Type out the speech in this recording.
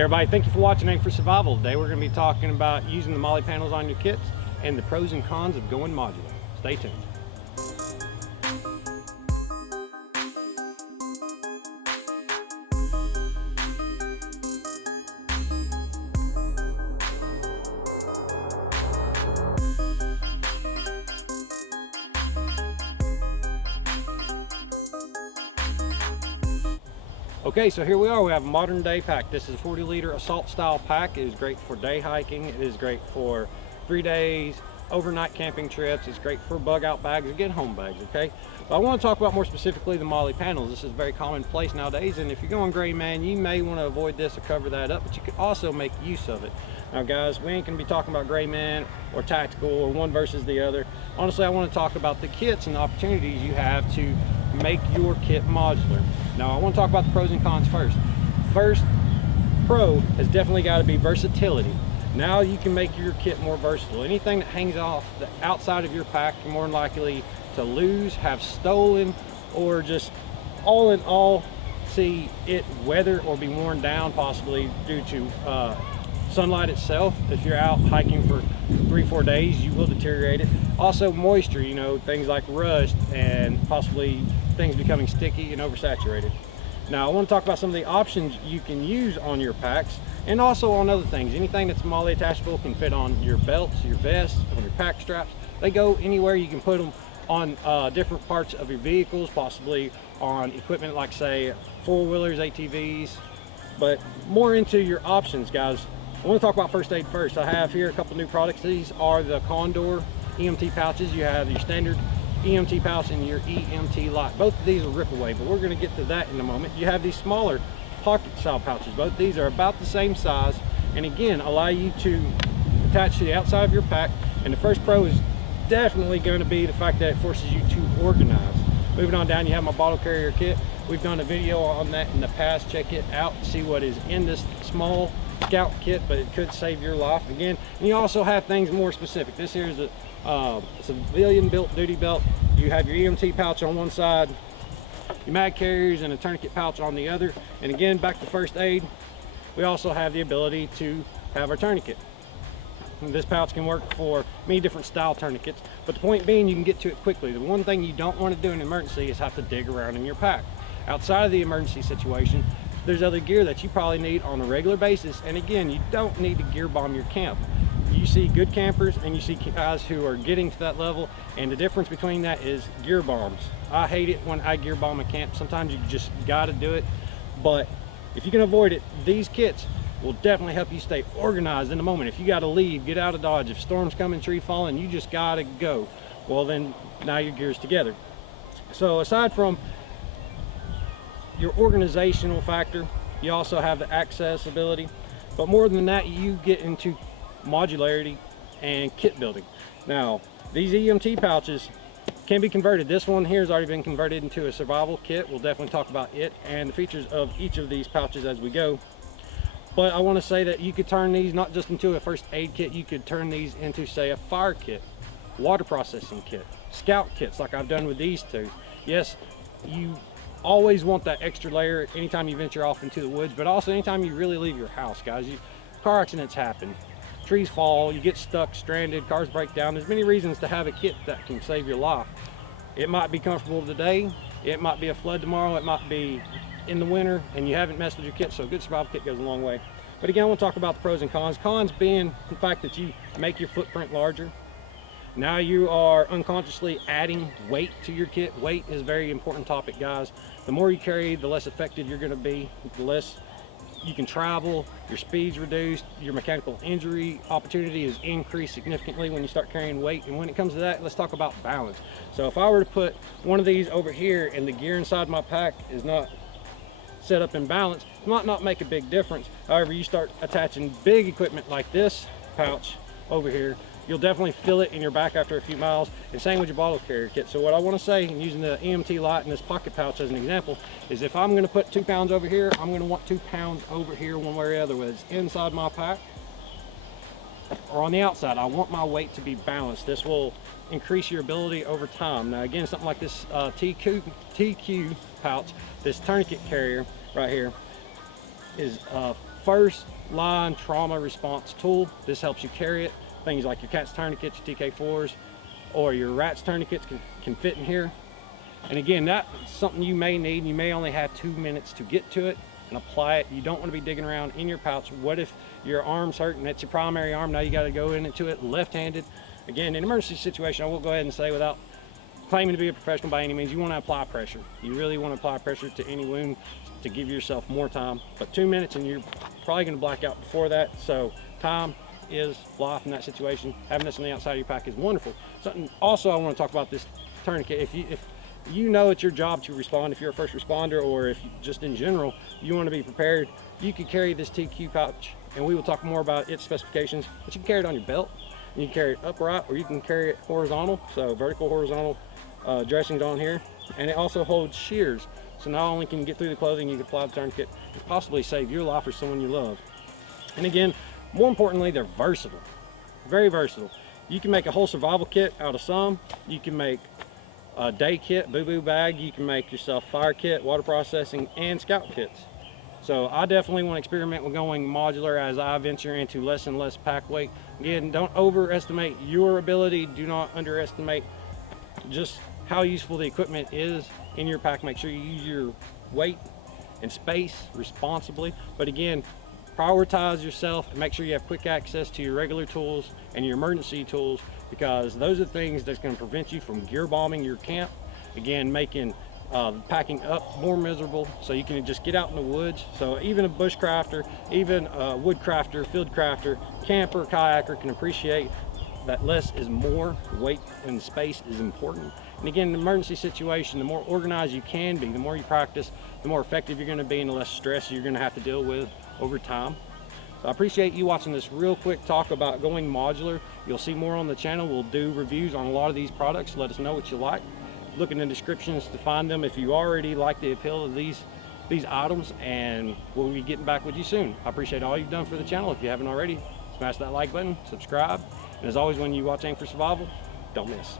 Everybody, thank you for watching Aim for Survival. Today we're going to be talking about using the Molle panels on your kits and the pros and cons of going modular. Stay tuned. Okay, so here we are. We have a modern day pack. This is a 40-liter assault style pack. It is great for day hiking. It is great for 3 days, overnight camping trips. It's great for bug out bags and get home bags, okay? But I want to talk about more specifically the Molle panels. This is very commonplace nowadays, and if you're going gray, man, you may want to avoid this or cover that up, but you can also make use of it. Now guys, we ain't gonna be talking about gray man or tactical or one versus the other. Honestly, I want to talk about the kits and the opportunities you have to make your kit modular. Now I want to talk about the pros and cons first. First pro has definitely got to be versatility. Now you can make your kit more versatile. Anything that hangs off the outside of your pack, you're more likely to lose, have stolen, or just all in all see it weather or be worn down, possibly due to sunlight itself. If you're out hiking for 3-4 days, you will deteriorate it. Also moisture, you know, things like rust and possibly things becoming sticky and oversaturated. Now I want to talk about some of the options you can use on your packs and also on other things. Anything that's Molle attachable can fit on your belts, your vests, on your pack straps. They go anywhere. You can put them on different parts of your vehicles, possibly on equipment like say four-wheelers, ATVs. But more into your options, guys, I want to talk about first aid first. I have here a couple new products. These are the Condor Emt pouches. You have your standard EMT pouch and your EMT LITE. Both of these will rip away, but we're going to get to that in a moment. You have these smaller pocket style pouches. Both of these are about the same size and again allow you to attach to the outside of your pack. And the first pro is definitely going to be the fact that it forces you to organize. Moving on down, you have my bottle carrier kit. We've done a video on that in the past. Check it out, see what is in this small scout kit, but it could save your life again. And you also have things more specific. This here is a civilian built duty belt. You have your EMT pouch on one side, your mag carriers and a tourniquet pouch on the other. And again, back to first aid, we also have the ability to have our tourniquet. And this pouch can work for many different style tourniquets, but the point being you can get to it quickly. The one thing you don't want to do in an emergency is have to dig around in your pack. Outside of the emergency situation, there's other gear that you probably need on a regular basis, and again, you don't need to gear bomb your camp. You see good campers and you see guys who are getting to that level, and the difference between that is gear bombs. I hate it when I gear bomb a camp. Sometimes you just got to do it, but if you can avoid it, these kits will definitely help you stay organized in the moment. If you got to leave, get out of Dodge, if storms coming, tree falling, you just got to go, well then now your gear's together. So aside from your organizational factor, you also have the accessibility, but more than that, you get into modularity and kit building. Now these EMT pouches can be converted. This one here has already been converted into a survival kit. We'll definitely talk about it and the features of each of these pouches as we go. But I want to say that you could turn these not just into a first aid kit, you could turn these into say a fire kit, water processing kit, scout kits like I've done with these two. Yes, you always want that extra layer anytime you venture off into the woods, but also anytime you really leave your house, guys. Car accidents happen, trees fall, you get stuck, stranded, cars break down. There's many reasons to have a kit that can save your life. It might be comfortable today, it might be a flood tomorrow, it might be in the winter and you haven't messed with your kit, so a good survival kit goes a long way. But again, I want to talk about the pros and cons. Cons being the fact that you make your footprint larger. Now you are unconsciously adding weight to your kit. Weight is a very important topic, guys. The more you carry, the less effective you're going to be, the less you can travel, your speed's reduced, your mechanical injury opportunity is increased significantly when you start carrying weight. And when it comes to that, let's talk about balance. So if I were to put one of these over here and the gear inside my pack is not set up in balance, it might not make a big difference. However, you start attaching big equipment like this pouch over here, you'll definitely feel it in your back after a few miles, and same with your bottle carrier kit. So what I want to say, and using the EMT LITE and this pocket pouch as an example, is if I'm going to put 2 pounds over here, I'm going to want 2 pounds over here one way or the other, whether it's inside my pack or on the outside. I want my weight to be balanced. This will increase your ability over time. Now again, something like this TQ pouch, this tourniquet carrier right here, is a first line trauma response tool. This helps you carry it. Things like your cat's tourniquets, your TK4s, or your rat's tourniquets can fit in here. And again, that's something you may need. You may only have 2 minutes to get to it and apply it. You don't want to be digging around in your pouch. What if your arm's hurt and that's your primary arm? Now you got to go into it left-handed. Again, in an emergency situation, I will go ahead and say, without claiming to be a professional by any means, you want to apply pressure. You really want to apply pressure to any wound to give yourself more time. But 2 minutes and you're probably going to black out before that. So time is life in that situation. Having this on the outside of your pack is wonderful. Something also I want to talk about this tourniquet. If you know it's your job to respond, if you're a first responder, or if just in general you want to be prepared, you can carry this TQ pouch, and we will talk more about its specifications. But you can carry it on your belt, and you can carry it upright, or you can carry it horizontal, so vertical, horizontal dressings on here. And it also holds shears, so not only can you get through the clothing, you can apply the tourniquet and possibly save your life or someone you love. And again, more importantly, they're versatile, very versatile. You can make a whole survival kit out of some. You can make a day kit, boo-boo bag. You can make yourself fire kit, water processing, and scout kits. So I definitely want to experiment with going modular as I venture into less and less pack weight. Again, don't overestimate your ability. Do not underestimate just how useful the equipment is in your pack. Make sure you use your weight and space responsibly. But again, prioritize yourself and make sure you have quick access to your regular tools and your emergency tools, because those are things that's going to prevent you from gear bombing your camp. Again, making packing up more miserable, so you can just get out in the woods. So even a bushcrafter, even a woodcrafter, field crafter, camper, kayaker can appreciate that less is more. Weight and space is important. And again, in an emergency situation, the more organized you can be, the more you practice, the more effective you're going to be, and the less stress you're going to have to deal with over time. So I appreciate you watching this real quick talk about going modular. You'll see more on the channel. We'll do reviews on a lot of these products. Let us know what you like. Look in the descriptions to find them if you already like the appeal of these items, and we'll be getting back with you soon. I appreciate all you've done for the channel. If you haven't already, smash that like button, subscribe, and as always, when you watch Aim for Survival, don't miss.